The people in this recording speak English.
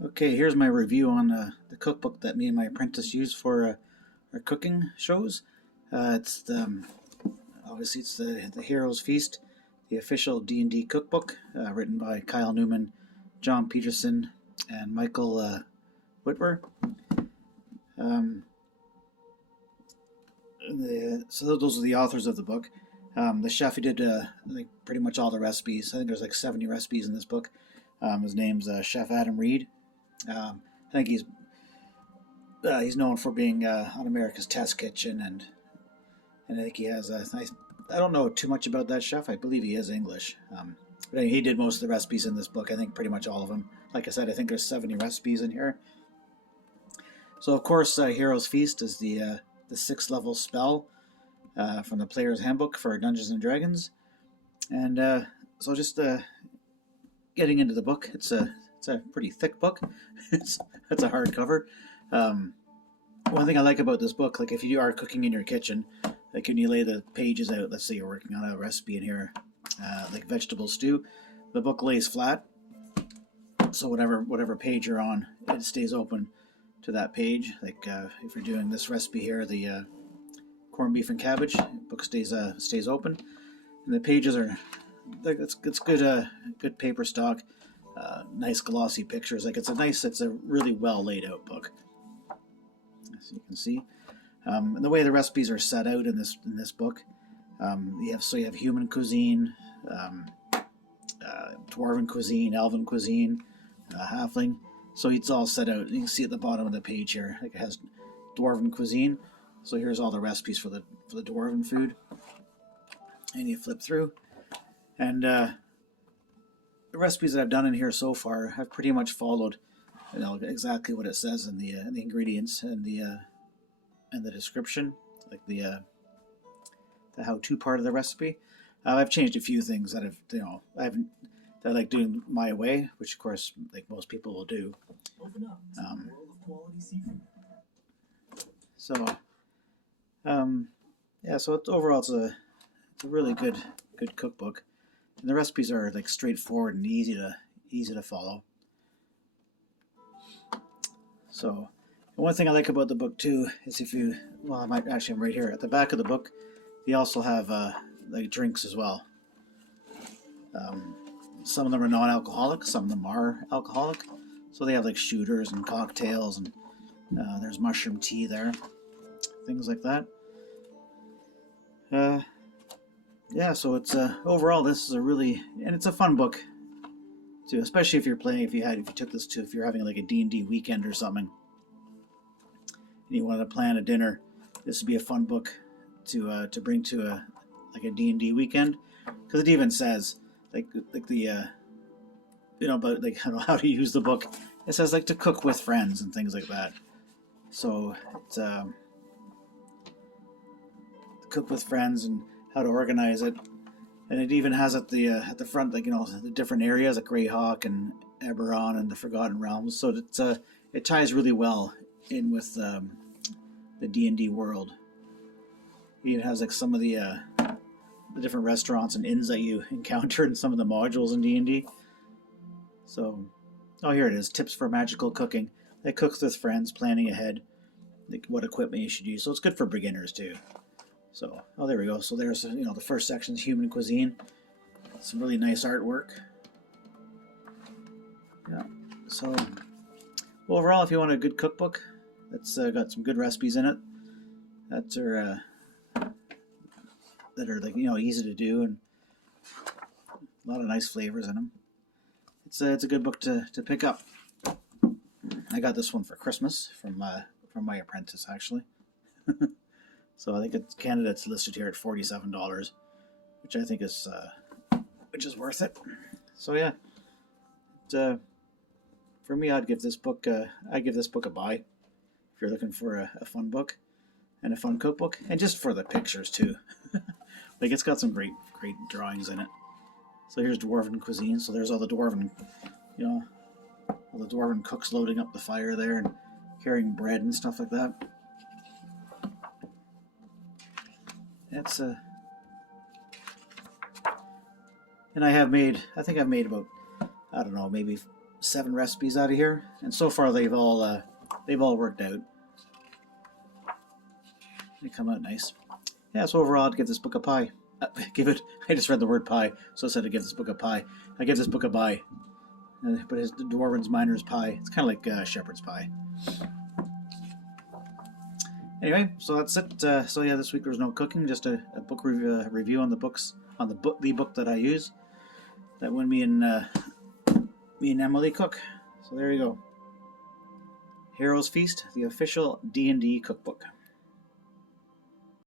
Okay, here's my review on the cookbook that me and my apprentice use for our cooking shows. It's obviously it's the Hero's Feast, the official D&D cookbook, written by Kyle Newman, John Peterson, and Michael Whitwer. Um, so those are the authors of the book. The chef who did like pretty much all the recipes. I think there's like 70 recipes in this book. His name's Chef Adam Reed. I think he's known for being on America's Test Kitchen, and I think he has I don't know too much about that chef. I believe he is English. But he did most of the recipes in this book. I think pretty much all of them. Like I said, I think there's 70 recipes in here. So of course, Hero's Feast is the sixth level spell from the Player's Handbook for Dungeons and Dragons, and so just getting into the book. It's a pretty thick book. it's a hardcover. One thing I like about this book, like if you are cooking in your kitchen, like when you lay the pages out, let's say you're working on a recipe in here, like vegetable stew, the book lays flat, so whatever page you're on, it stays open to that page. Like if you're doing this recipe here, the corned beef and cabbage, the book stays open, and the pages are it's good paper stock. Nice glossy pictures. Like it's a really well laid out book, as you can see. And the way the recipes are set out in this book, you have human cuisine, dwarven cuisine, elven cuisine, halfling. So it's all set out. You can see at the bottom of the page here, like it has dwarven cuisine. So here's all the recipes for the dwarven food, and you flip through, and the recipes that I've done in here so far have pretty much followed, exactly what it says in the ingredients and the description, like the how-to part of the recipe. I've changed a few things that I like doing my way, which of course, like most people will do. So, yeah. So overall, it's a really good cookbook. And the recipes are like straightforward and easy to follow. So, one thing I like about the book too is I'm right here at the back of the book. They also have like drinks as well. Some of them are non-alcoholic, some of them are alcoholic. So they have like shooters and cocktails, and there's mushroom tea there, things like that. Yeah, so it's overall this is it's a fun book too, especially if you're if you're having like a D&D weekend or something, and you wanted to plan a dinner. This would be a fun book to bring to a D&D weekend, because it even says but like how to use the book. It says like to cook with friends and things like that. So it's cook with friends and how to organize it, and it even has at the front, like the different areas like Greyhawk and Eberron and the Forgotten Realms. So it ties really well in with the D&D world. It even has like some of the different restaurants and inns that you encounter in some of the modules in D&D. So, here it is: tips for magical cooking. It cooks with friends, planning ahead, like what equipment you should use. So it's good for beginners too. So, there we go. So there's, the first section is human cuisine. Some really nice artwork. Yeah. So, overall, if you want a good cookbook that's got some good recipes in it, that are like, easy to do, and a lot of nice flavors in them. It's a good book to pick up. I got this one for Christmas from my apprentice, actually. So I think it's Canada. It's listed here at $47, which I think is worth it. So yeah, for me, I'd give this book a buy if you're looking for a fun book and a fun cookbook, and just for the pictures too. Like it's got some great drawings in it. So here's dwarven cuisine. So there's all the dwarven, all the dwarven cooks loading up the fire there and carrying bread and stuff like that. It's and I think I've made about, I don't know, maybe 7 recipes out of here, and so far they've all worked out. They come out nice. Yeah, so overall, I'd give this book a pie. I just read the word pie, so I said I'd give this book a pie. I give this book a pie. But it's the Dwarven's Miner's Pie. It's kind of like shepherd's pie. Anyway, so that's it. So yeah, this week there was no cooking, just a book review on the books, on the book that I use. That when me and Emily cook. So there you go. Heroes Feast, the official D&D cookbook.